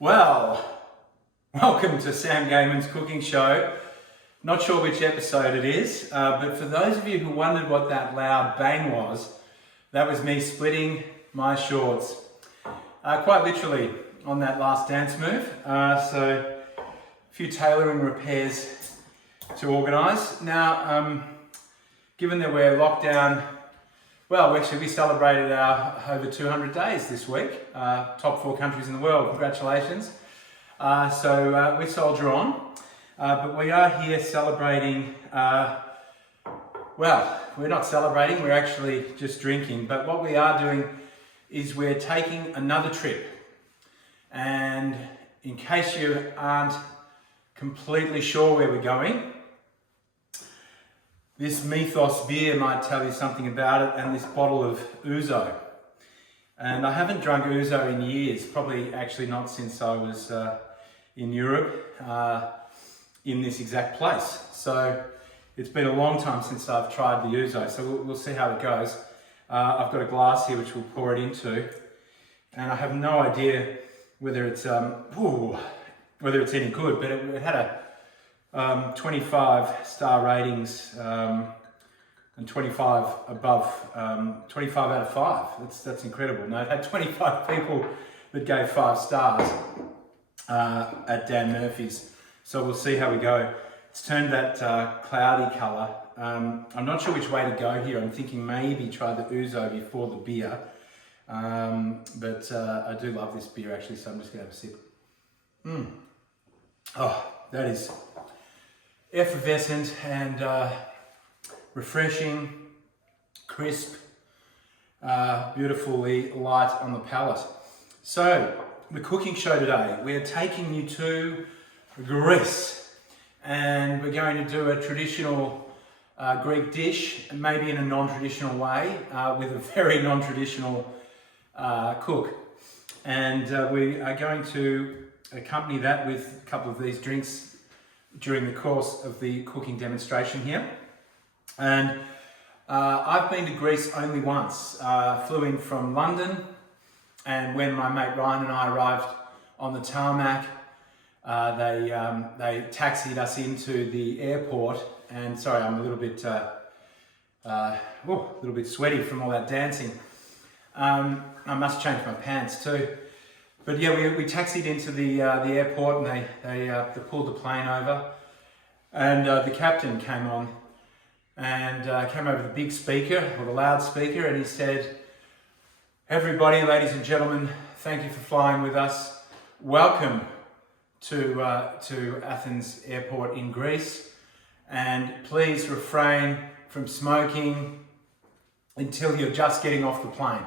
Well, welcome to Sam Gamon's cooking show. Not sure which episode it is, but for those of you who wondered what that loud bang was, that was me splitting my shorts. Quite literally on that last dance move. So a few tailoring repairs to organise. Now, given that we're locked down, well, actually we celebrated our over 200 days this week. Top 4 countries in the world, congratulations. So we soldier on, but we are here celebrating, well, we're not celebrating, we're actually just drinking, but what we are doing is we're taking another trip. And in case you aren't completely sure where we're going, this Mythos beer might tell you something about it, and this bottle of ouzo. And I haven't drunk ouzo in years, probably actually not since I was in Europe, in this exact place. So it's been a long time since I've tried the ouzo, so we'll see how it goes. I've got a glass here which we'll pour it into, and I have no idea whether it's whether it's any good, but it had a 25 star ratings and 25 above, 25 out of 5. That's incredible. No, it had 25 people that gave 5 stars at Dan Murphy's. So we'll see how we go. It's turned that cloudy colour. I'm not sure which way to go here. I'm thinking maybe try the ouzo before the beer. But I do love this beer actually, so I'm just going to have a sip. Oh, that is effervescent and refreshing, crisp, beautifully light on the palate. So, the cooking show today, we're taking you to Greece, and we're going to do a traditional Greek dish, maybe in a non-traditional way, with a very non-traditional cook. And we are going to accompany that with a couple of these drinks during the course of the cooking demonstration here. And I've been to Greece only once. Flew in from London, and when my mate Ryan and I arrived on the tarmac, they taxied us into the airport. And sorry, I'm a little bit sweaty from all that dancing. I must change my pants too. But yeah, we taxied into the airport, and they pulled the plane over, and the captain came on and came over the big speaker, or the loudspeaker, and he said, "Everybody, ladies and gentlemen, thank you for flying with us. Welcome to Athens Airport in Greece, and please refrain from smoking until you're just getting off the plane."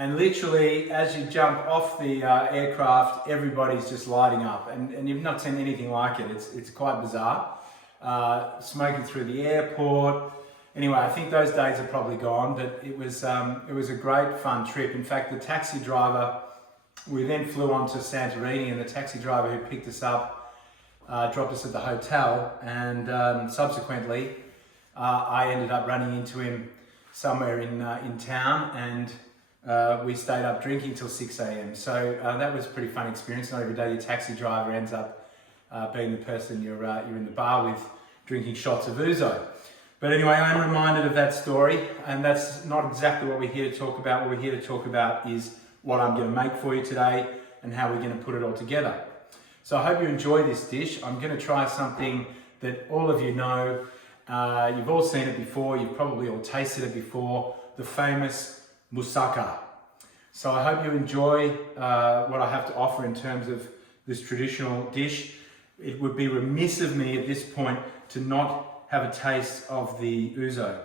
And literally, as you jump off the aircraft, everybody's just lighting up, and you've not seen anything like it. It's quite bizarre. Smoking through the airport. Anyway, I think those days are probably gone, but it was a great fun trip. In fact, the taxi driver, we then flew on to Santorini, and the taxi driver who picked us up dropped us at the hotel, and subsequently I ended up running into him somewhere in town, and we stayed up drinking till 6 a.m. So that was a pretty fun experience. Not every day your taxi driver ends up being the person you're in the bar with drinking shots of ouzo. But anyway, I'm reminded of that story, and that's not exactly what we're here to talk about. What we're here to talk about is what I'm going to make for you today and how we're going to put it all together. So I hope you enjoy this dish. I'm going to try something that all of you know. You've all seen it before. You've probably all tasted it before. The famous Moussaka. So I hope you enjoy what I have to offer in terms of this traditional dish. It would be remiss of me at this point to not have a taste of the ouzo.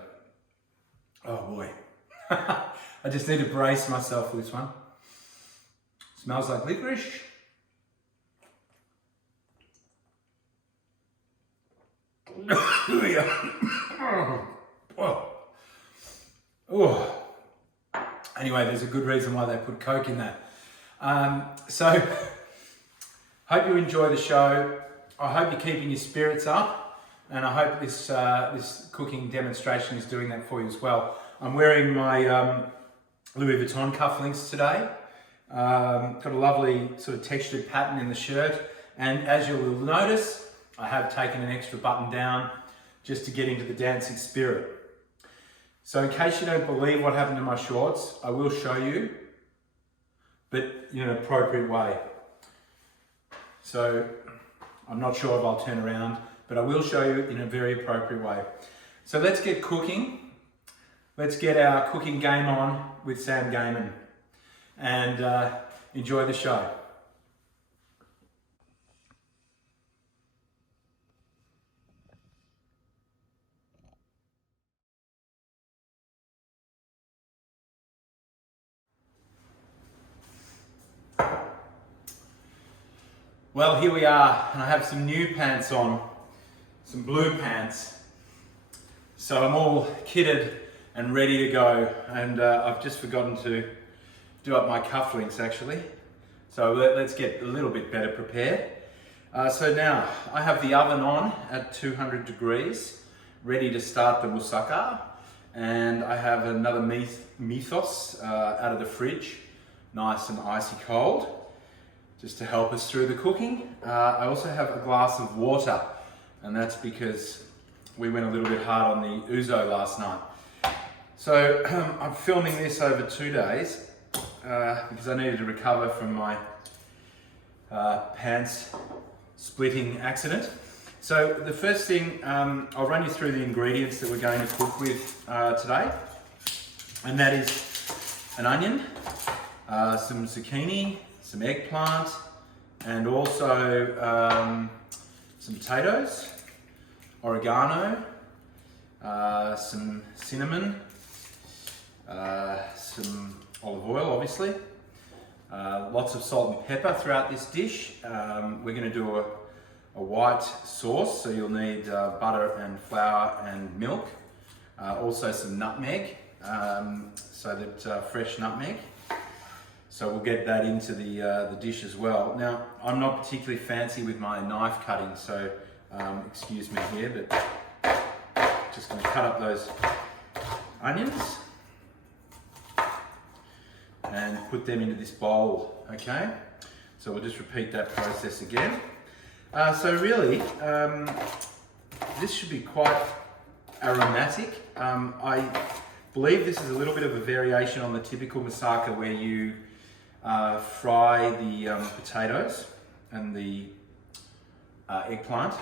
Oh boy. I just need to brace myself for this one. Smells like licorice. Oh. Anyway, there's a good reason why they put Coke in that. So, hope you enjoy the show. I hope you're keeping your spirits up, and I hope this cooking demonstration is doing that for you as well. I'm wearing my Louis Vuitton cufflinks today. Got a lovely sort of textured pattern in the shirt, and as you will notice, I have taken an extra button down just to get into the dancing spirit. So in case you don't believe what happened to my shorts, I will show you, but in an appropriate way. So I'm not sure if I'll turn around, but I will show you in a very appropriate way. So let's get cooking. Let's get our cooking game on with Sam Gamon, and enjoy the show. Well, here we are, and I have some new pants on, some blue pants. So I'm all kitted and ready to go, and I've just forgotten to do up my cufflinks actually. So let's get a little bit better prepared. So now I have the oven on at 200 degrees, ready to start the moussaka, and I have another mythos out of the fridge, nice and icy cold, just to help us through the cooking. I also have a glass of water, and that's because we went a little bit hard on the ouzo last night. So I'm filming this over 2 days because I needed to recover from my pants splitting accident. So the first thing, I'll run you through the ingredients that we're going to cook with today, and that is an onion, some zucchini, some eggplant, and also some potatoes, oregano, some cinnamon, some olive oil obviously, lots of salt and pepper throughout this dish. We're going to do a white sauce, so you'll need butter and flour and milk, also some nutmeg, so that fresh nutmeg. So we'll get that into the dish as well. Now, I'm not particularly fancy with my knife cutting, so excuse me here, but just going to cut up those onions and put them into this bowl, okay? So we'll just repeat that process again. So really, this should be quite aromatic. I believe this is a little bit of a variation on the typical moussaka where you fry the potatoes and the eggplant.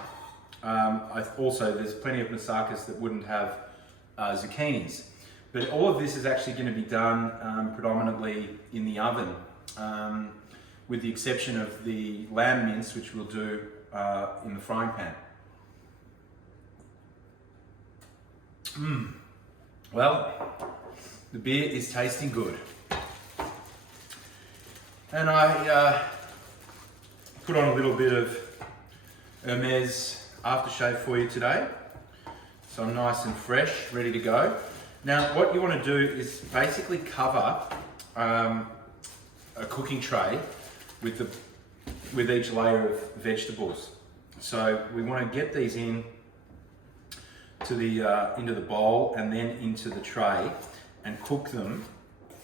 Also, there's plenty of moussakas that wouldn't have zucchinis, but all of this is actually going to be done predominantly in the oven, with the exception of the lamb mince, which we'll do in the frying pan. Well, the beer is tasting good. And I put on a little bit of Hermes aftershave for you today. So I'm nice and fresh, ready to go. Now, what you want to do is basically cover a cooking tray with each layer of vegetables. So we want to get these in to into the bowl and then into the tray and cook them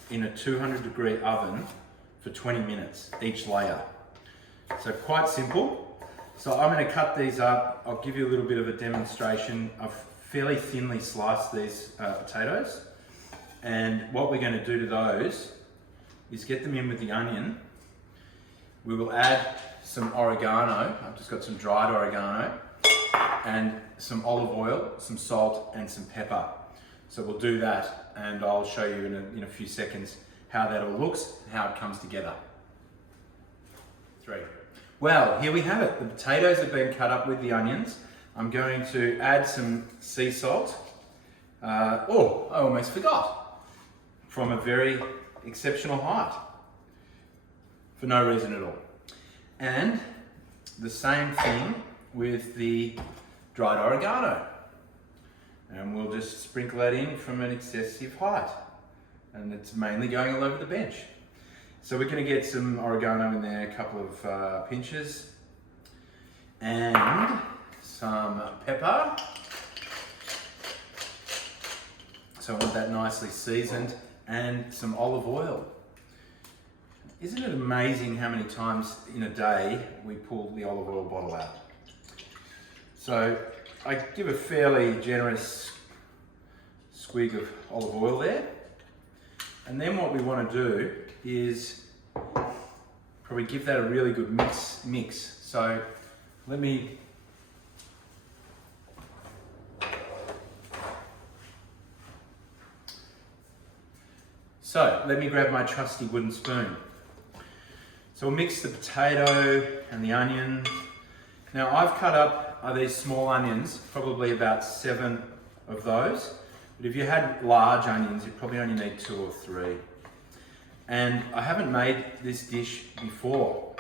in a 200-degree oven for 20 minutes, each layer. So quite simple. So I'm going to cut these up. I'll give you a little bit of a demonstration. I've fairly thinly sliced these potatoes, and what we're going to do to those is get them in with the onion. We will add some oregano. I've just got some dried oregano and some olive oil, some salt and some pepper. So we'll do that, and I'll show you in a few seconds how that all looks and how it comes together. 3. Well, here we have it. The potatoes have been cut up with the onions. I'm going to add some sea salt. Oh, I almost forgot. From a very exceptional height. For no reason at all. And the same thing with the dried oregano. And we'll just sprinkle that in from an excessive height. And it's mainly going all over the bench. So we're going to get some oregano in there, a couple of pinches, and some pepper. So I want that nicely seasoned, and some olive oil. Isn't it amazing how many times in a day we pull the olive oil bottle out? So I give a fairly generous squig of olive oil there. And then what we want to do is probably give that a really good mix. So let me grab my trusty wooden spoon. So we'll mix the potato and the onion. Now I've cut up these small onions, probably about 7 of those. But if you had large onions, you probably only need 2 or 3. And I haven't made this dish before.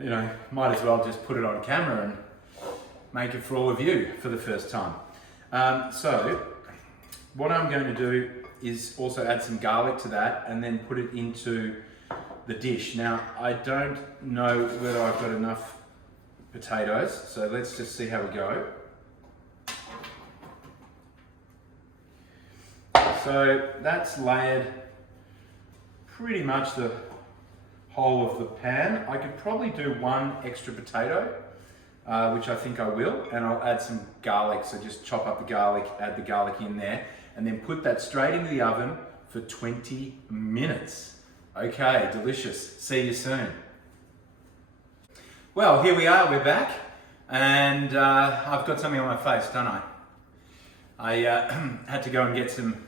You know, might as well just put it on camera and make it for all of you for the first time. So what I'm going to do is also add some garlic to that and then put it into the dish. Now, I don't know whether I've got enough potatoes, so let's just see how we go. So that's layered pretty much the whole of the pan. I could probably do 1 extra potato, which I think I will, and I'll add some garlic. So just chop up the garlic, add the garlic in there, and then put that straight into the oven for 20 minutes. Okay, delicious. See you soon. Well, here we are, we're back, and I've got something on my face, don't I? I had to go and get some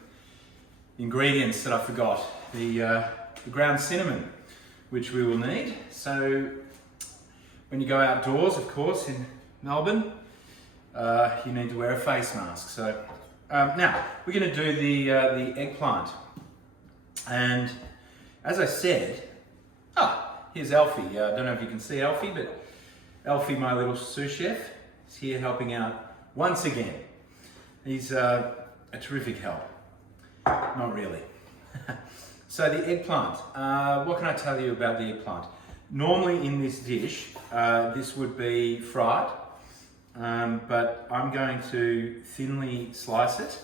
ingredients that I forgot. The ground cinnamon, which we will need. So when you go outdoors, of course, in Melbourne, you need to wear a face mask. So now we're going to do the eggplant, and as I said, here's Alfie. I don't know if you can see Alfie, but Alfie, my little sous chef, is here helping out once again. He's a terrific help. Not really. So the eggplant, what can I tell you about the eggplant? Normally in this dish, this would be fried, but I'm going to thinly slice it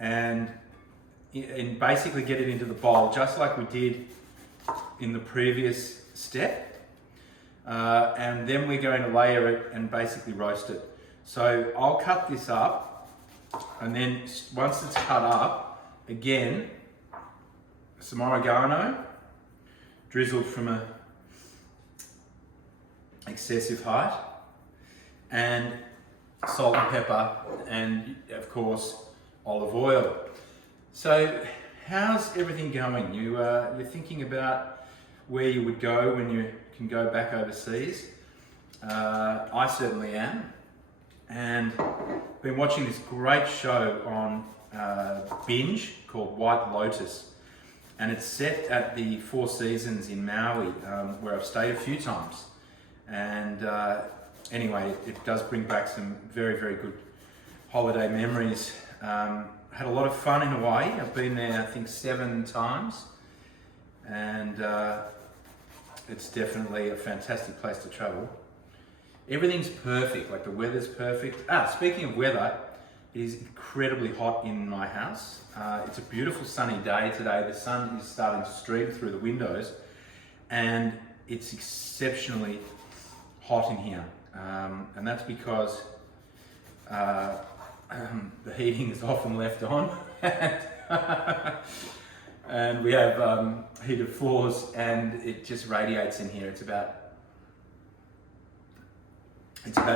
and basically get it into the bowl, just like we did in the previous step. And then we're going to layer it and basically roast it. So I'll cut this up, and then once it's cut up, again, some oregano, drizzled from a excessive height, and salt and pepper, and of course, olive oil. So how's everything going? You're thinking about where you would go when you can go back overseas. I certainly am, and been watching this great show on Binge called White Lotus, and it's set at the Four Seasons in Maui, where I've stayed a few times. And anyway, it does bring back some very, very good holiday memories. Had a lot of fun in Hawaii. I've been there, I think, 7 times, and it's definitely a fantastic place to travel. Everything's perfect, like the weather's perfect. Speaking of weather, it is incredibly hot in my house. It's a beautiful sunny day today. The sun is starting to stream through the windows, and it's exceptionally hot in here. And that's because the heating is often left on, and we have heated floors, and it just radiates in here. It's about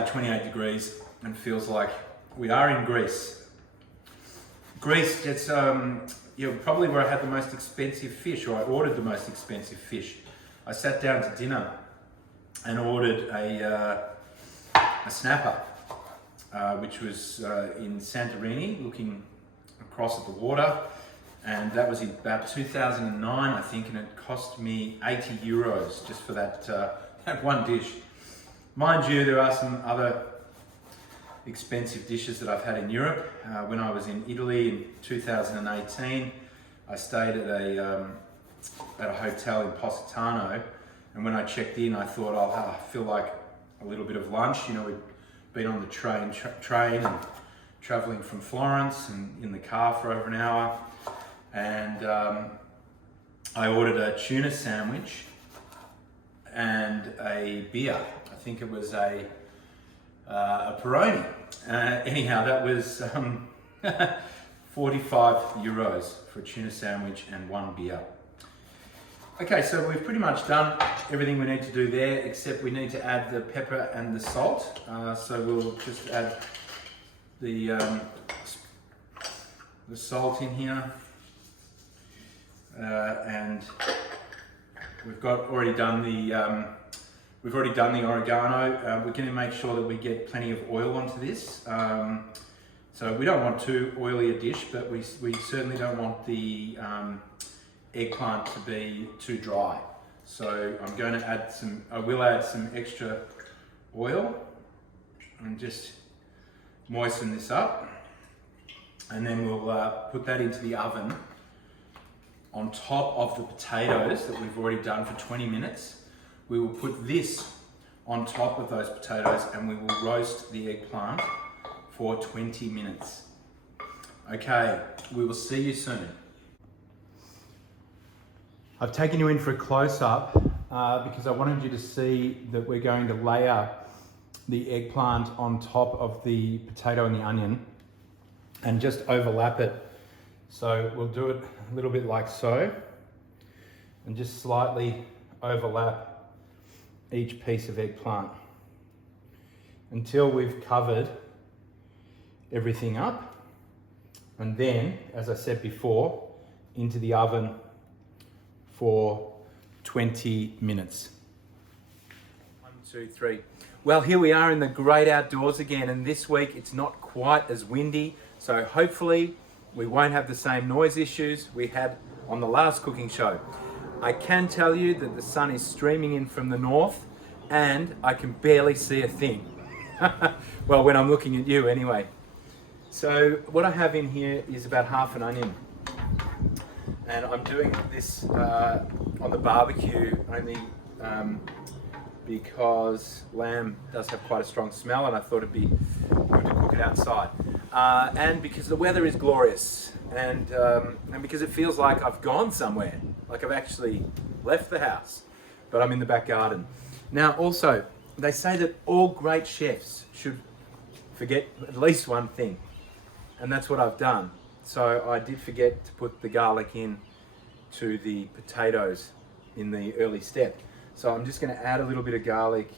28 degrees and feels like we are in Greece. Greece, it's probably where I had the most expensive fish, or I ordered the most expensive fish. I sat down to dinner and ordered a snapper, which was in Santorini, looking across at the water, and that was in about 2009, I think, and it cost me 80 euros just for that one dish. Mind you, there are some other expensive dishes that I've had in Europe. When I was in Italy in 2018, I stayed at a hotel in Positano, and when I checked in, I thought, I feel like a little bit of lunch. You know, we'd been on the train and traveling from Florence and in the car for over an hour, and I ordered a tuna sandwich and a beer. I think it was a Peroni. Anyhow, that was 45 euros for a tuna sandwich and one beer. Okay, so we've pretty much done everything we need to do there, except we need to add the pepper and the salt. So we'll just add the salt in here, and we've already done the oregano. We're going to make sure that we get plenty of oil onto this. So we don't want too oily a dish, but we certainly don't want the eggplant to be too dry. So I'm going to add I will add some extra oil and just moisten this up. And then we'll put that into the oven on top of the potatoes that we've already done for 20 minutes. We will put this on top of those potatoes and we will roast the eggplant for 20 minutes. Okay, we will see you soon. I've taken you in for a close-up because I wanted you to see that we're going to layer the eggplant on top of the potato and the onion and just overlap it. So we'll do it a little bit like so and just slightly overlap each piece of eggplant until we've covered everything up. And then, as I said before, into the oven for 20 minutes. 1, 2, 3. Well, here we are in the great outdoors again, and this week it's not quite as windy, so hopefully we won't have the same noise issues we had on the last cooking show. I can tell you that the sun is streaming in from the north and I can barely see a thing. Well, when I'm looking at you anyway. So what I have in here is about half an onion. And I'm doing this on the barbecue only because lamb does have quite a strong smell and I thought it'd be good to cook it outside. And because the weather is glorious and because it feels like I've gone somewhere, like I've actually left the house, but I'm in the back garden. Now also, they say that all great chefs should forget at least one thing, and that's what I've done. So I did forget to put the garlic in to the potatoes in the early step. So I'm just going to add a little bit of garlic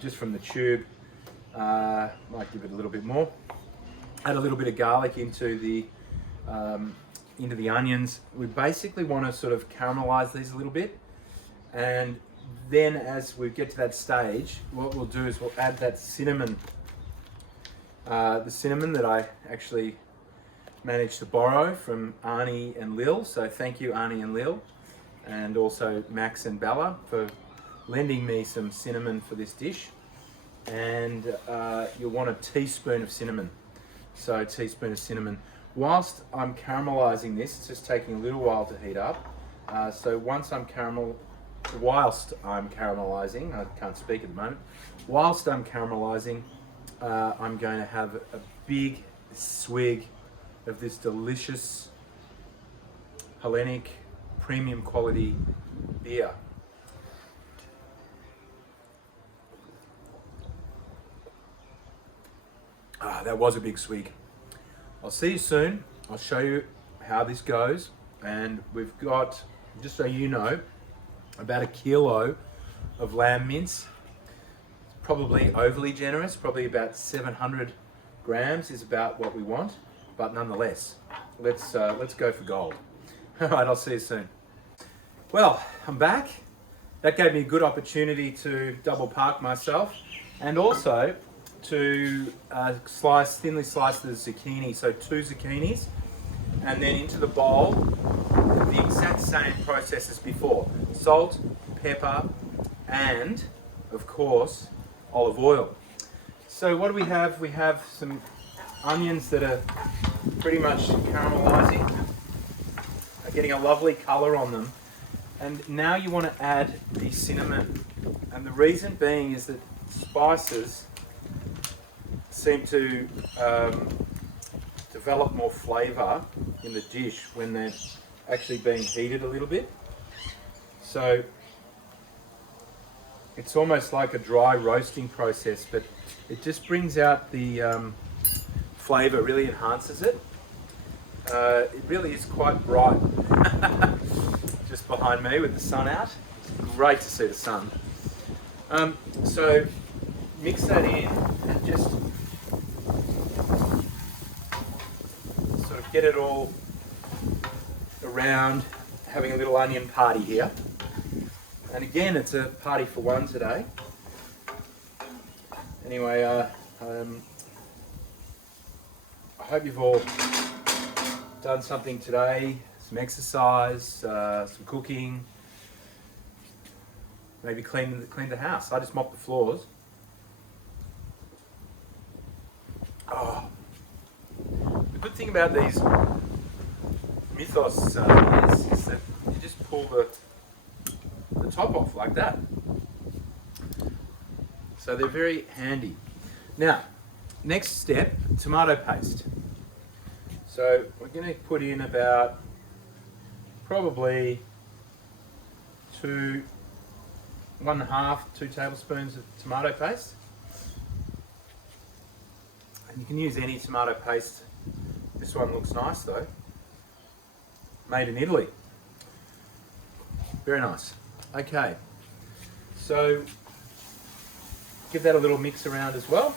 just from the tube. Might give it a little bit more. Add a little bit of garlic into the onions. We basically want to sort of caramelize these a little bit, and then as we get to that stage, what we'll do is we'll add that cinnamon. The cinnamon that I actually managed to borrow from Arnie and Lil. So thank you, Arnie and Lil, and also Max and Bella for lending me some cinnamon for this dish. And you'll want a teaspoon of cinnamon. So a teaspoon of cinnamon. Whilst I'm caramelizing this, it's just taking a little while to heat up. So whilst I'm caramelizing, I can't speak at the moment. Whilst I'm caramelizing, I'm going to have a big swig of this delicious Hellenic premium quality beer. That was a big swig. I'll see you soon. I'll show you how this goes. And we've got, just so you know, about 1 kilo of lamb mince. Probably overly generous, probably about 700 grams is about what we want, but nonetheless, let's go for gold. All right, I'll see you soon. Well, I'm back. That gave me a good opportunity to double park myself and also to thinly slice the zucchini. So 2 zucchinis, and then into the bowl, the exact same process as before. Salt, pepper, and of course, olive oil. So what do we have? We have some onions that are pretty much caramelizing, are getting a lovely color on them. And now you want to add the cinnamon. And the reason being is that spices seem to develop more flavor in the dish when they're actually being heated a little bit. So it's almost like a dry roasting process, but it just brings out the flavour, really enhances it. It really is quite bright just behind me with the sun out. It's great to see the sun. So mix that in and just sort of get it all around, having a little onion party here. And again, it's a party for one today. Anyway, I hope you've all done something today, some exercise, some cooking, maybe clean the house. I just mopped the floors. Oh. The good thing about these mythos is that you just pull the top off like that. So they're very handy. Now, next step, tomato paste. So we're going to put in about probably 2 tablespoons of tomato paste. And you can use any tomato paste. This one looks nice though. Made in Italy. Very nice. Okay, so give that a little mix around as well.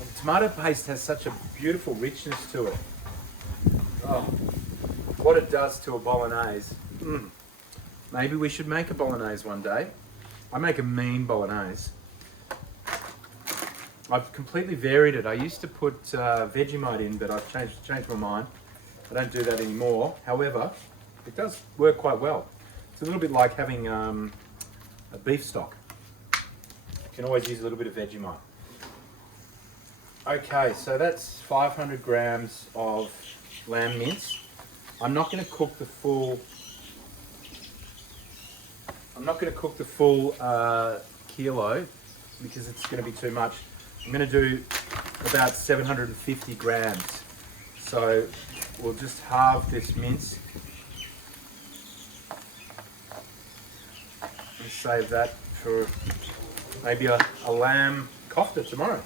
And tomato paste has such a beautiful richness to it. Oh, what it does to a bolognese. Maybe we should make a bolognese one day. I make a mean bolognese. I've completely varied it. I used to put Vegemite in, but I've changed my mind. I don't do that anymore. However, it does work quite well. It's a little bit like having a beef stock. You can always use a little bit of Vegemite. Okay, so that's 500 grams of lamb mince. I'm not going to cook the full. Kilo because it's going to be too much. I'm going to do about 750 grams. So we'll just halve this mince and save that for maybe a lamb kofta tomorrow.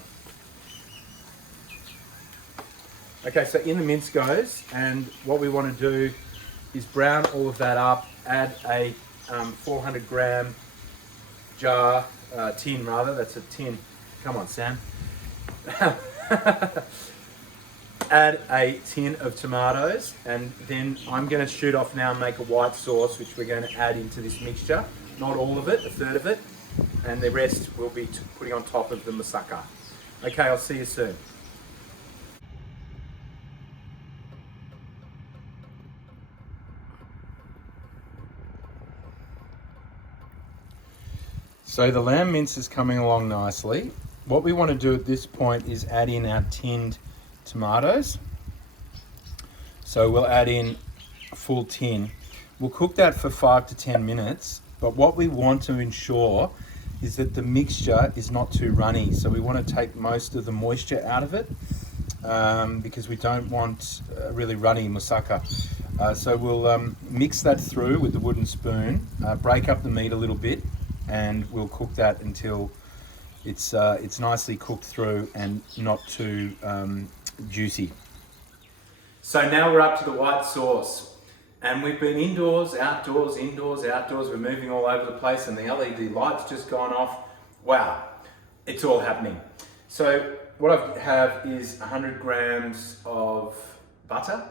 Okay, so in the mince goes, and what we want to do is brown all of that up, add a 400 gram tin rather, that's a tin. Come on, Sam. Add a tin of tomatoes, and then I'm going to shoot off now and make a white sauce, which we're going to add into this mixture. Not all of it, a third of it, and the rest we'll be putting on top of the moussaka. Okay, I'll see you soon. So the lamb mince is coming along nicely. What we want to do at this point is add in our tinned tomatoes. So we'll add in a full tin. We'll cook that for 5 to 10 minutes, but what we want to ensure is that the mixture is not too runny. So we want to take most of the moisture out of it because we don't want really runny moussaka. So we'll mix that through with the wooden spoon, break up the meat a little bit, and we'll cook that until it's nicely cooked through and not too juicy. So now we're up to the white sauce, and we've been indoors, outdoors, indoors, outdoors. We're moving all over the place, and the LED light's just gone off. Wow, it's all happening. So what I have is 100 grams of butter,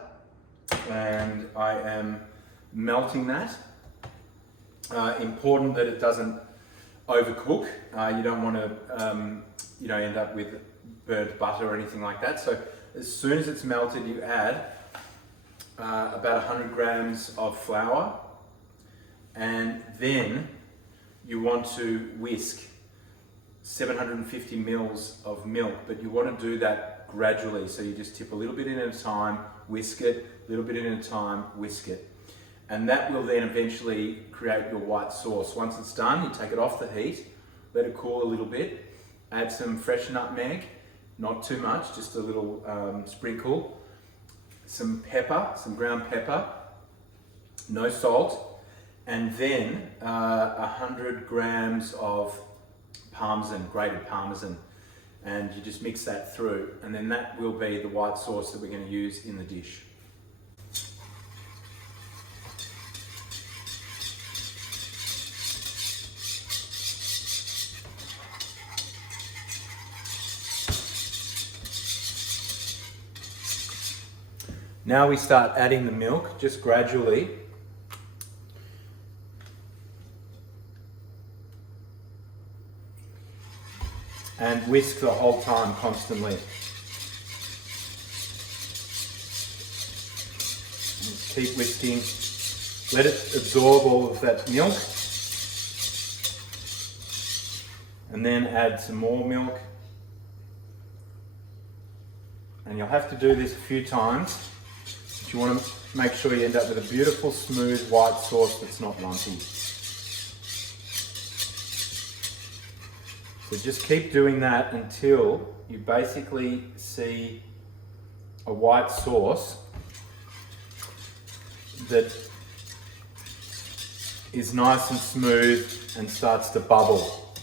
and I am melting that. Important that it doesn't overcook. You don't want to end up with burnt butter or anything like that. So as soon as it's melted, you add about 100 grams of flour, and then you want to whisk 750 mils of milk, but you want to do that gradually. So you just tip a little bit in at a time, whisk it, a little bit in at a time, whisk it. And that will then eventually create your white sauce. Once it's done, you take it off the heat, let it cool a little bit, add some fresh nutmeg, not too much, just a little sprinkle, some pepper, some ground pepper, no salt, and then 100 grams of parmesan, grated parmesan. And you just mix that through, and then that will be the white sauce that we're going to use in the dish. Now we start adding the milk, just gradually. And whisk the whole time constantly. Just keep whisking. Let it absorb all of that milk. And then add some more milk. And you'll have to do this a few times. You want to make sure you end up with a beautiful, smooth, white sauce that's not lumpy. So just keep doing that until you basically see a white sauce that is nice and smooth and starts to bubble.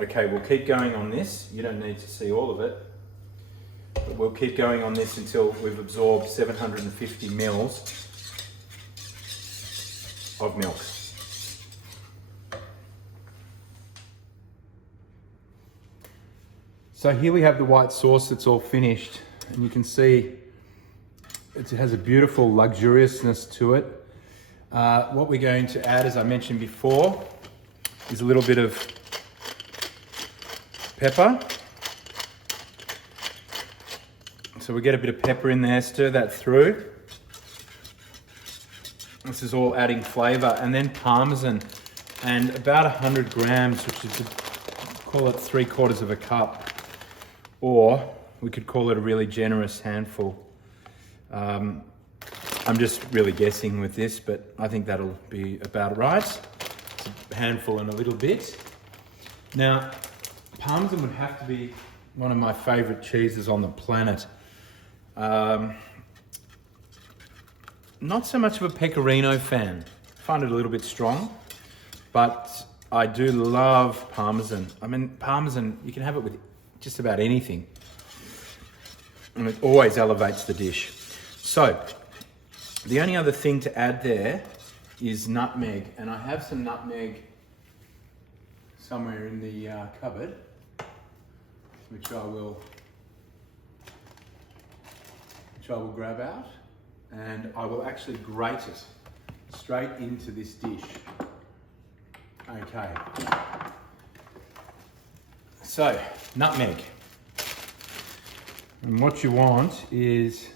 Okay, we'll keep going on this. You don't need to see all of it. But we'll keep going on this until we've absorbed 750 mils of milk. So here we have the white sauce that's all finished, and you can see it has a beautiful luxuriousness to it. What we're going to add, as I mentioned before, is a little bit of pepper. So we get a bit of pepper in there, stir that through. This is all adding flavour. And then parmesan, and about 100 grams, which is, call it 3/4 of a cup. Or we could call it a really generous handful. I'm just really guessing with this, but I think that'll be about right. It's a handful and a little bit. Now, parmesan would have to be one of my favourite cheeses on the planet. Not so much of a pecorino fan. I find it a little bit strong, but I do love parmesan. I mean, parmesan, you can have it with just about anything, and it always elevates the dish. So, the only other thing to add there is nutmeg, and I have some nutmeg somewhere in the cupboard, which I will grab out, and I will actually grate it straight into this dish. Okay. So, nutmeg. And what you want is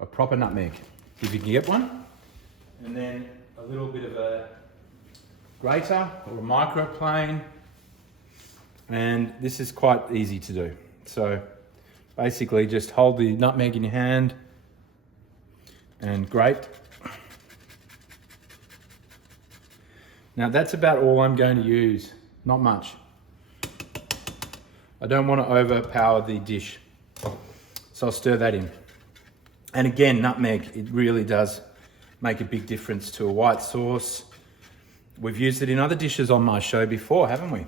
a proper nutmeg, if you can get one. And then a little bit of a grater or a microplane. And this is quite easy to do. So basically just hold the nutmeg in your hand and grate. Now that's about all I'm going to use, not much. I don't want to overpower the dish, so I'll stir that in. And again, nutmeg, it really does make a big difference to a white sauce. We've used it in other dishes on my show before, haven't we?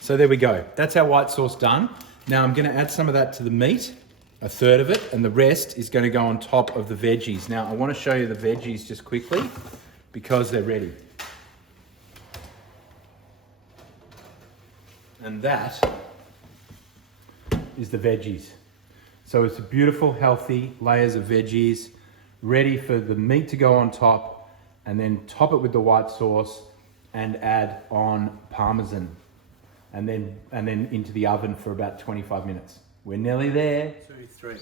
So there we go. That's our white sauce done. Now I'm going to add some of that to the meat, a third of it, and the rest is going to go on top of the veggies. Now I want to show you the veggies just quickly because they're ready. And that is the veggies. So it's a beautiful, healthy layers of veggies, ready for the meat to go on top, and then top it with the white sauce and add on parmesan. And then into the oven for about 25 minutes. We're nearly there. 2, 3.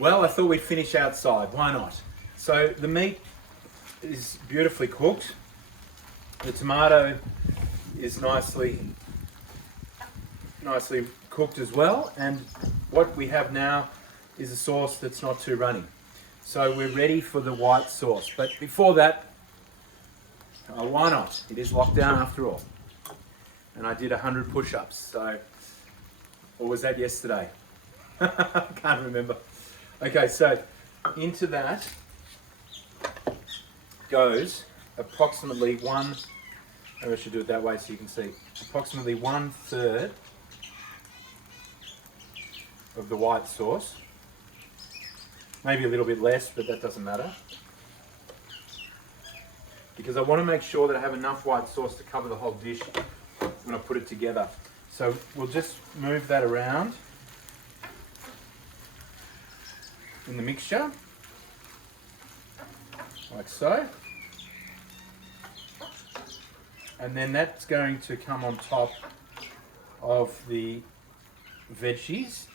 Well, I thought we'd finish outside. Why not? So the meat is beautifully cooked. The tomato is nicely cooked as well. And what we have now is a sauce that's not too runny. So we're ready for the white sauce. But before that, why not? It is lockdown after all. And I did 100 push-ups, so Or was that yesterday? Can't remember. Okay, so into that goes approximately maybe I should do it that way so you can see, approximately 1/3 of the white sauce. Maybe a little bit less, but that doesn't matter. Because I want to make sure that I have enough white sauce to cover the whole dish when I put it together. So we'll just move that around in the mixture, like so. And then that's going to come on top of the veggies.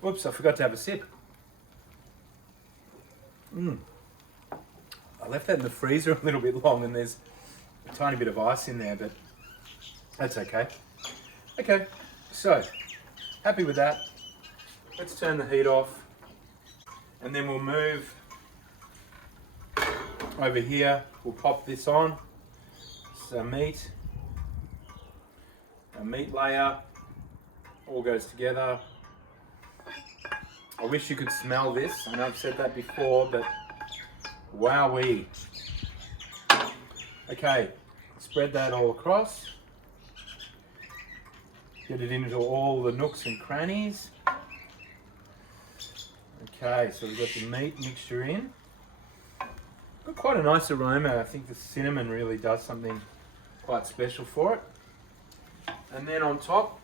Whoops, I forgot to have a sip. I left that in the freezer a little bit long and there's a tiny bit of ice in there, but that's okay. Okay, so happy with that. Let's turn the heat off and then we'll move over here. We'll pop this on. So a meat layer, all goes together. I wish you could smell this. I know I've said that before, but wowee. Okay, spread that all across. Get it into all the nooks and crannies. Okay, so we've got the meat mixture in. Got quite a nice aroma. I think the cinnamon really does something quite special for it. And then on top,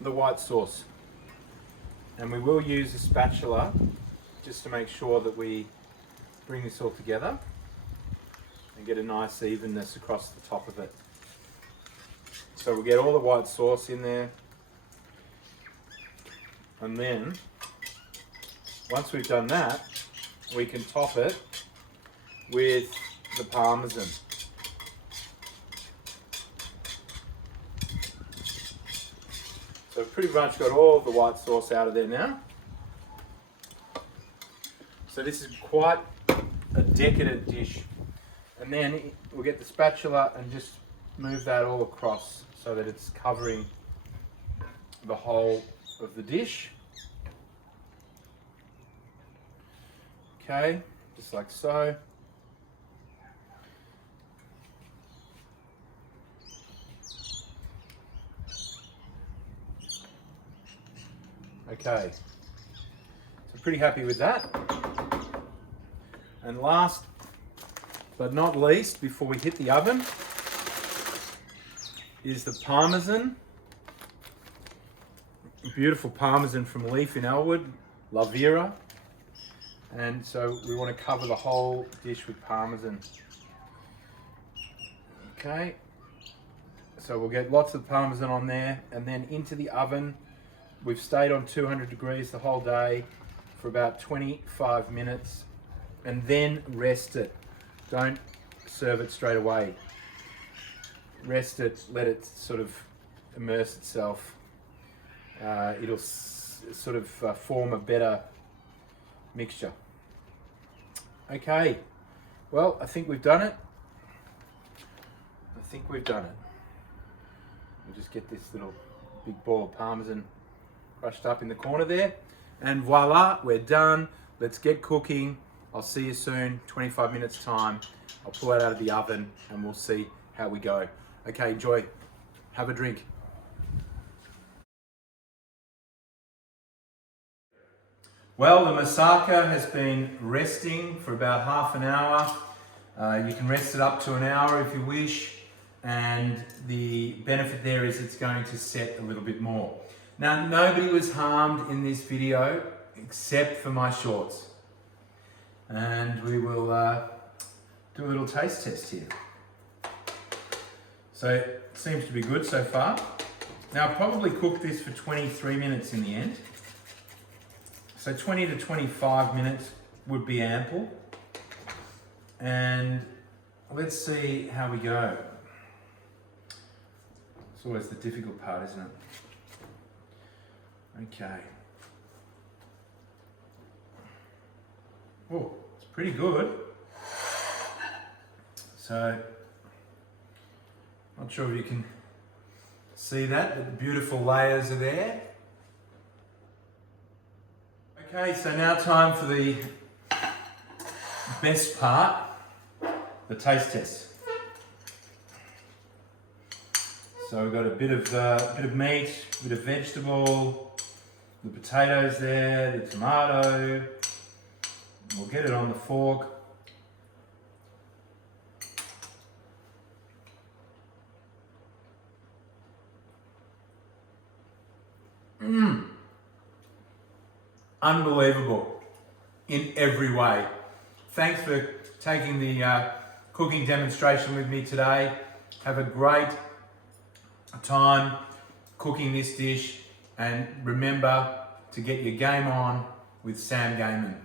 the white sauce. And we will use a spatula just to make sure that we bring this all together and get a nice evenness across the top of it. So we'll get all the white sauce in there. And then, once we've done that, we can top it with the Parmesan. So we've pretty much got all the white sauce out of there now. So this is quite a decadent dish. And then we'll get the spatula and just move that all across so that it's covering the whole of the dish. Okay, just like so. Okay, so pretty happy with that. And last but not least, before we hit the oven, is the Parmesan. Beautiful Parmesan from Leaf in Elwood, La Vera. And so we want to cover the whole dish with Parmesan. Okay, so we'll get lots of Parmesan on there and then into the oven. We've stayed on 200 degrees the whole day for about 25 minutes and then rest it. Don't serve it straight away. Rest it, let it sort of immerse itself. It'll sort of form a better mixture. Okay, well, I think we've done it. We'll just get this little big ball of Parmesan crushed up in the corner there. And voila, we're done. Let's get cooking. I'll see you soon, 25 minutes time. I'll pull it out of the oven and we'll see how we go. Okay, enjoy. Have a drink. Well, the Moussaka has been resting for about half an hour. You can rest it up to an hour if you wish. And the benefit there is it's going to set a little bit more. Now, nobody was harmed in this video except for my shorts. And we will do a little taste test here. So it seems to be good so far. Now, I'll probably cook this for 23 minutes in the end. So 20 to 25 minutes would be ample. And let's see how we go. It's always the difficult part, isn't it? Okay. Oh, it's pretty good. So, not sure if you can See that? The beautiful layers are there. Okay, so now time for the best part, the taste test. So we've got a bit of meat, a bit of vegetable, the potatoes there, the tomato. We'll get it on the fork. Unbelievable in every way. Thanks for taking the cooking demonstration with me today. Have a great time cooking this dish, and remember to get your game on with Sam Gamon.